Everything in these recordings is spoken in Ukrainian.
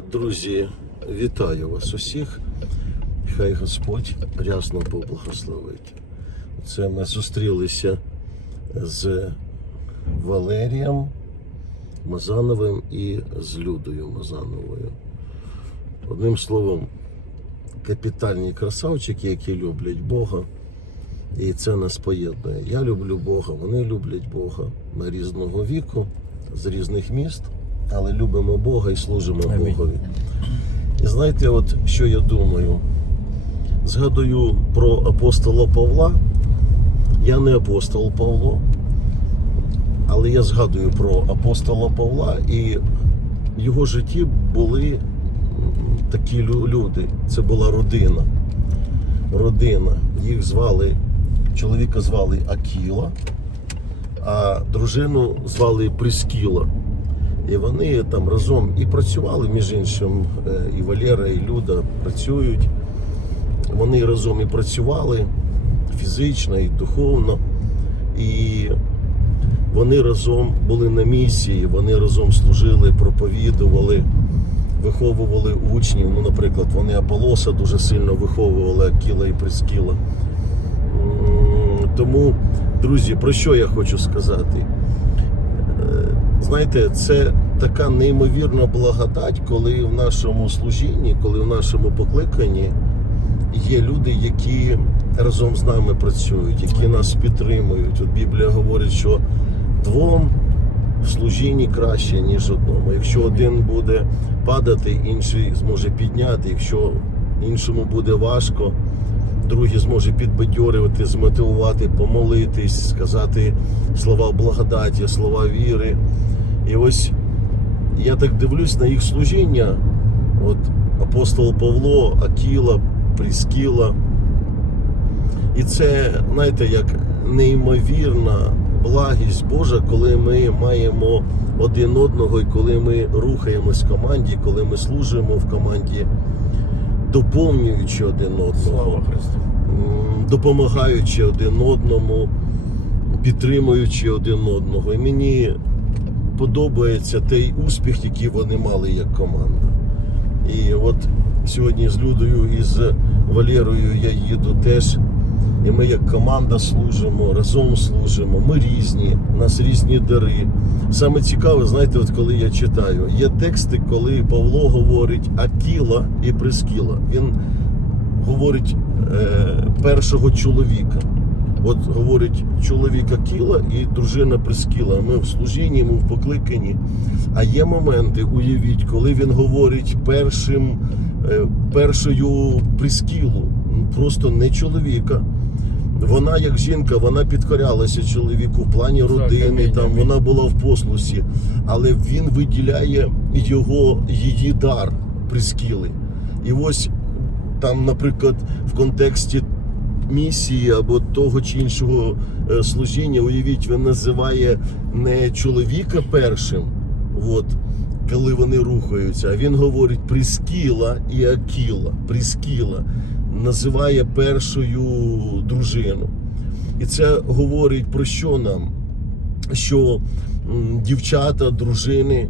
Друзі, вітаю вас усіх. Хай Господь рясно поблагословить. Це ми зустрілися з Валерієм Мазановим і з Людою Мазановою. Одним словом, капітальні красавчики, які люблять Бога. І це нас поєднує. Я люблю Бога, вони люблять Бога. Ми різного віку, з різних міст, але любимо Бога і служимо Богові. І знаєте, от що я думаю? Згадую про апостола Павла. Я не апостол Павло, але я згадую про апостола Павла і в його житті були такі люди. Це була родина. Родина. Їх звали, чоловіка звали Акіла, а дружину звали Прискіла. І вони там разом і працювали, між іншим, е, і Валера, і Люда працюють. Вони разом і працювали фізично, і духовно. І вони разом були на місії, вони разом служили, проповідували, виховували учнів. Ну, наприклад, вони Аполоса дуже сильно виховували, Акіла і Прискіла. Тому, друзі, про що я хочу сказати? Знаєте, це така неймовірна благодать, коли в нашому служінні, коли в нашому покликанні є люди, які разом з нами працюють, які нас підтримують. От Біблія говорить, що двом в служінні краще, ніж одному. Якщо один буде падати, інший зможе підняти. Якщо іншому буде важко, другий зможе підбадьорювати, змотивувати, помолитись, сказати слова благодаті, слова віри. І ось я так дивлюсь на їх служіння. От апостол Павло, Акіла, Пріскіла. І це, знаєте, як неймовірна благість Божа, коли ми маємо один одного і коли ми рухаємось в команді, коли ми служимо в команді, доповнюючи один одного Слава Христу. допомагаючи один одному, підтримуючи один одного. І мені подобається той успіх, який вони мали як команда. І от сьогодні з Людою і з Валерою я їду теж. І ми як команда служимо, разом служимо. Ми різні, у нас різні дари. Саме цікаве, знаєте, от коли я читаю, є тексти, коли Павло говорить Акіла і Прискіла. Він говорить е, першого чоловіка. От говорить чоловіка Кіла і дружина Прискіла. Ми в служінні, ми в покликанні. А є моменти, уявіть, коли він говорить першим, е, першою Прискілу, просто не чоловіка. Вона, як жінка, вона підкорялася чоловіку в плані родини, там вона була в послусі, але він виділяє його її дар Прискіли. І ось там, наприклад, в контексті місії або того чи іншого е, служіння, уявіть, він називає не чоловіка першим, от, коли вони рухаються, а він говорить Прискіла і Акіла. Прискіла називає першою дружину. І це говорить про що нам? Що дівчата, дружини,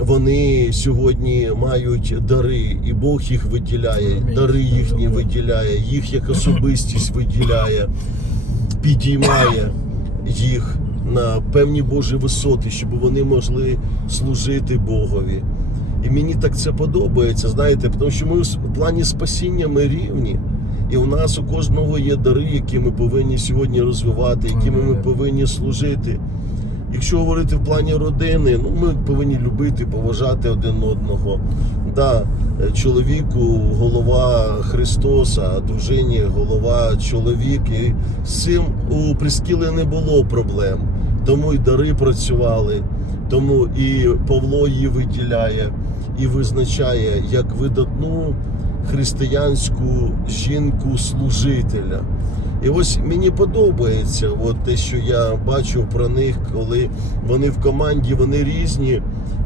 вони сьогодні мають дари, і Бог їх виділяє, дари їхні виділяє, їх як особистість виділяє, підіймає їх на певні Божі висоти, щоб вони могли служити Богові. І мені так це подобається, знаєте, тому що ми в плані спасіння ми рівні. І у нас у кожного є дари, які ми повинні сьогодні розвивати, якими ми повинні служити. Якщо говорити в плані родини, ну ми повинні любити, поважати один одного. Да, е, чоловіку голова Христос, а дружині голова чоловік. І з цим у Прискіли не було проблем. Тому і дари працювали, тому і Павло її виділяє і визначає як видатну християнську жінку-служителя. І ось мені подобається от те, що я бачу про них, коли вони в команді, вони різні,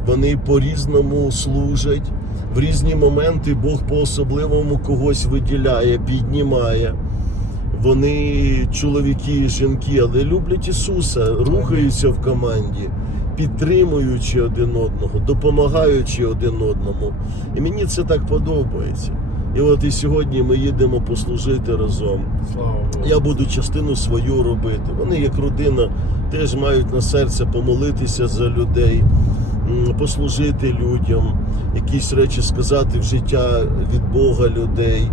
вони по-різному служать. В різні моменти Бог по-особливому когось виділяє, піднімає. Вони чоловіки, жінки, але люблять Ісуса, рухаються в команді, підтримуючи один одного, допомагаючи один одному. І мені це так подобається. І от і сьогодні ми їдемо послужити разом. Слава Богу. Я буду частину свою робити. Вони, як родина, теж мають на серце помолитися за людей, послужити людям, якісь речі сказати в життя від Бога людей.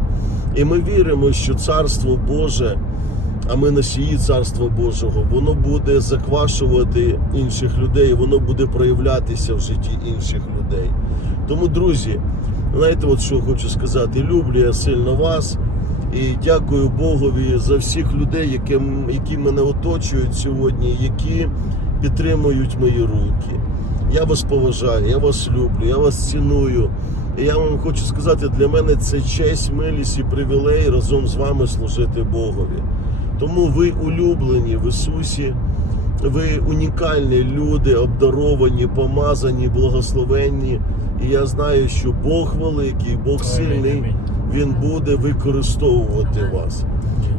І ми віримо, що Царство Боже, а ми носії Царства Божого, воно буде заквашувати інших людей, воно буде проявлятися в житті інших людей. Тому, друзі, знаєте, от що хочу сказати, люблю я сильно вас. І дякую Богові за всіх людей, які, які мене оточують сьогодні, які підтримують мої руки. Я вас поважаю, я вас люблю, я вас ціную. І я вам хочу сказати, для мене це честь, милість і привілей разом з вами служити Богові. Тому ви улюблені в Ісусі, ви унікальні люди, обдаровані, помазані, благословенні. І я знаю, що Бог великий, Бог сильний. Він буде використовувати вас.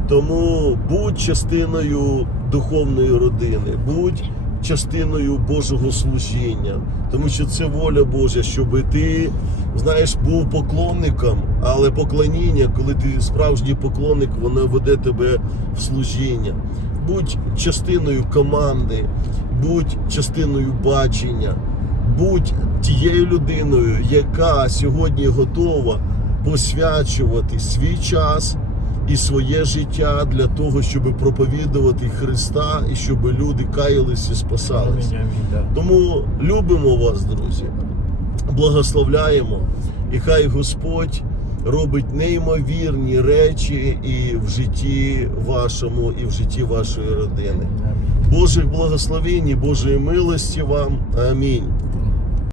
Тому будь частиною духовної родини, будь частиною Божого служіння, тому що це воля Божа, щоб ти, знаєш, був поклонником, але поклоніння, коли ти справжній поклонник, воно веде тебе в служіння. Будь частиною команди, будь частиною бачення, будь тією людиною, яка сьогодні готова посвячувати свій час і своє життя для того, щоб проповідувати Христа і щоб люди каялись і спасались. Да. Тому любимо вас, друзі, благословляємо, і хай Господь робить неймовірні речі і в житті вашому, і в житті вашої родини. Амінь. Божих благословень і Божої милості вам. Амінь.